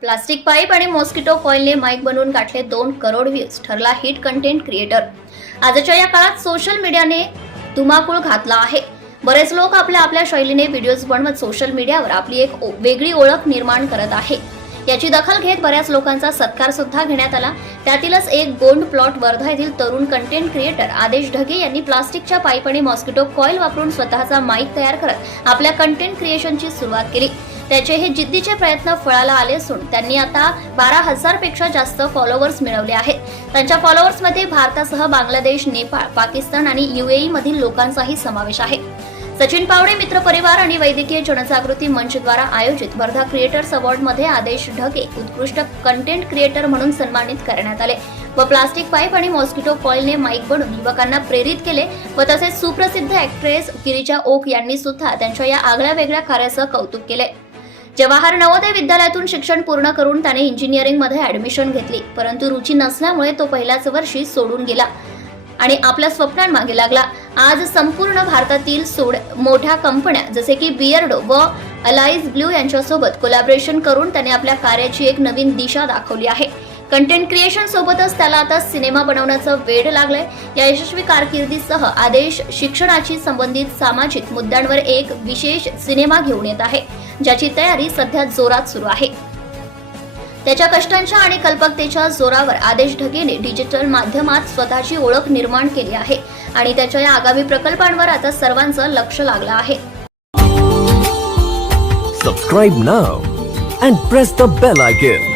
Plastic pipe आणि mosquito कॉईलने mike बनवून गाठले दोन करोड व्ह्यूज ठरला हिट कंटेंट क्रिएटर. आजच्या या काळात सोशल मीडियाने धुमाकूळ घातला आहे. बरेच लोक आपल्या आपल्या शैलीने व्हिडिओज बनवत सोशल मीडियावर आपली एक ओ- वेगळी ओळख निर्माण करत आहे. याची दखल घेत बऱ्याच लोकांचा सत्कार सुद्धा घेण्यात आला. त्यातीलच एक गोंड प्लॉट वर्धा येथील तरुण कंटेंट क्रिएटर आदेश ढगे यांनी प्लास्टिकच्या पाईप आणि मॉस्किटो कॉईल वापरून स्वतःचा माईक तयार करत आपल्या कंटेंट क्रिएशनची सुरुवात केली. त्याचे हे जिद्दीचे प्रयत्न फळाला आले असून त्यांनी आता बारा हजारपेक्षा जास्त फॉलोअर्स मिळवले आहेत. त्यांच्या फॉलोअर्समध्ये भारतासह बांगलादेश नेपाळ पाकिस्तान आणि युएई मधील लोकांचाही समावेश आहे. सचिन पावडे मित्र परिवार आणि वैद्यकीय जनजागृती मंच द्वारा आयोजित वर्धा क्रिएटर्स अवॉर्डमध्ये आदेश ढगे उत्कृष्ट कंटेंट क्रिएटर म्हणून सन्मानित करण्यात आले. व प्लास्टिक पाईप आणि मॉस्किटो कॉईलने माईक बनून युवकांना प्रेरित केले व तसेच सुप्रसिद्ध ऍक्ट्रेस गिरिजा ओक यांनी सुद्धा त्यांच्या या आगळ्या वेगळ्या कार्याचं कौतुक केले. जवाहर नवोदय विद्यालयातून शिक्षण पूर्ण करून त्याने इंजिनिअरिंगमध्ये ॲडमिशन घेतली. परंतु रुची नसल्यामुळे तो पहिल्याच वर्षी सोडून गेला. आणि आपल्या स्वप्नांमागे लागला. आज संपूर्ण भारतातील सोड मोठ्या कंपन्या जसे की बियर्डो व अलाइज ब्ल्यू यांच्यासोबत कोलॅबरेशन करून त्याने आपल्या कार्याची एक नवीन दिशा दाखवली आहे. कंटेंट क्रिएशन सोबतच त्याला आता सिनेमा बनवण्याचं वेड लागलंय. या यशस्वी कारकिर्दीसह आदेश शिक्षणाशी संबंधित सामाजिक मुद्द्यांवर एक विशेष सिनेमा घेऊन येत आहे ज्याची तयारी सध्या जोरात सुरू आहे. त्याच्या कष्टांच्या आणि कल्पकतेच्या जोरावर आदेश ढगेने डिजिटल माध्यमात स्वतःची ओळख निर्माण केली आहे आणि त्याच्या या आगामी प्रकल्पांवर आता सर्वांचं लक्ष लागलं आहे. Subscribe now and press the bell icon.